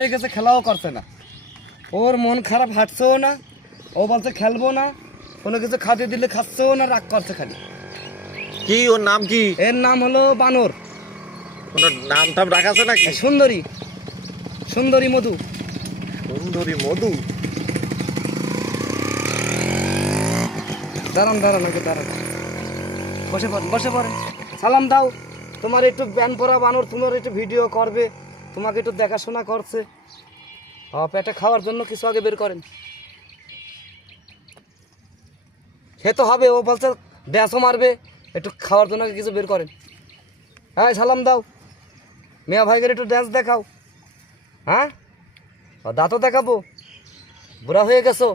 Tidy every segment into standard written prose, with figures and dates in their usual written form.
হয়ে গেছে, খেলাও করছে না, ওর মন খারাপ, হাঁটছেও না, ও বলছে খেলবো না, কোনো কিছু খাতে দিলে খাচ্ছেও না, রাগ করছে খালি। কি ওর নাম কি? এর নাম হলো বানর। ওনার নাম টাম রাখা আছে নাকি? সুন্দরী, সুন্দরী মধু। সুন্দরী মধু। দাঁড়ান দাঁড়ান, আগে দাঁড়ান, বসে পড়েন, বসে পড়েন। সালাম দাও। তোমার একটু ব্যান পরা বানর, তোমার একটু ভিডিও করবে, তোমাকে একটু দেখাশোনা করছে। পেটে খাওয়ার জন্য কিছু আগে বের করেন। সে তো হবে, ও বলছে ড্যাঁসও মারবে, একটু খাওয়ার জন্য আগে কিছু বের করেন। হ্যাঁ, সালাম দাও। মিয়া ভাইকে একটু ড্যান্স দেখাও। হ্যাঁ, দাঁতও দেখাবো? বুড়া হয়ে গেছো?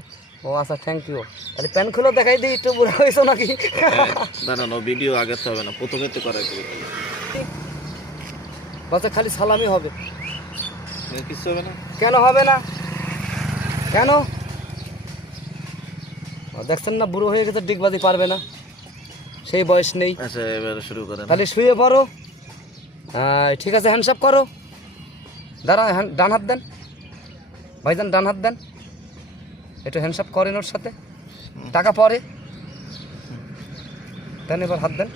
ও আচ্ছা, থ্যাংক ইউ। তাহলে প্যান খুলে দেখাই দিই, একটু বুড়া হয়েছো নাকি? না না, ভিডিও আগে তো হবে না, প্রথমে তো করা বলছে খালি সালামই হবে। কিছু হবে না। কেন হবে না? কেন? দেখছেন না, বুড়ো হয়ে গেছে, ডিগবাজি পারবে না, সেই বয়স নেই। আচ্ছা, এবারে শুরু করেন। তাহলে শুয়ে পড়ো। ঠিক আছে, হ্যান্ডসাপ করো। দাঁড়া, ডান হাত দেন ভাইজান, ডান হাত দেন, একটু হ্যান্ডসাপ করেন ওর সাথে। টাকা পরে দেন, এবার হাত দেন।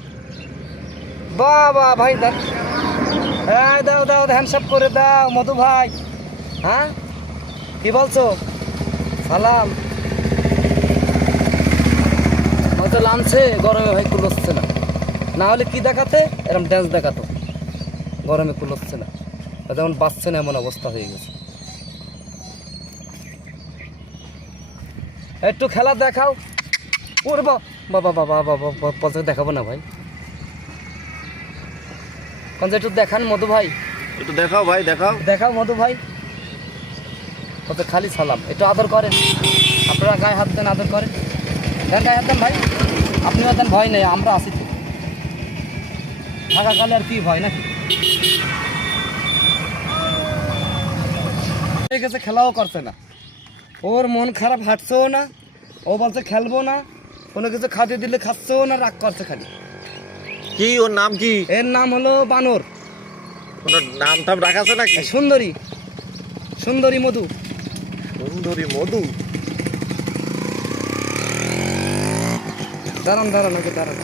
বাবা ভাই দেন, হ্যাঁ দাও দাও, হ্যান্ডসাপ করে দাও মধু ভাই। হ্যাঁ, কি বলছো? সালাম। হয়তো লামছে গরমে, ভাই কুলোচ্ছে না, না হলে কি দেখাতে, এরকম ড্যান্স দেখাতো। গরমে কুলোচ্ছে না, যেমন বাঁচছে না এমন অবস্থা হয়ে গেছে। একটু খেলা দেখাও। ওর বাবা বাবা বাবা বাবা, দেখাবো না ভাই, কোন একটু দেখান মধু ভাই, একটু দেখাও ভাই, দেখাও দেখাও মধু ভাই। কত খালি সালাম, একটু আদর করেন, আপনারা গায়ে হাত দেন, আদর করেন, দেন গায়ে হাত দেন ভাই, আপনিও দেন, ভয় নেই, আমরা আছি তো, থাকাকালে আর কি ভয় নাকি? হয়ে গেছে, খেলাও করছে না, ওর মন খারাপ, হাঁটছেও না, ও বলছে খেলবো না, কোনো কিছু খাতে দিলে খাচ্ছেও না, রাগ করছে খালি। কি ওর নাম কি? এর নাম হলো বানর। ওনার নাম টাম রাখা আছে নাকি? সুন্দরী, সুন্দরী মধু। সুন্দরী মধু। দাঁড়ান দাঁড়ান, আগে দাঁড়ান।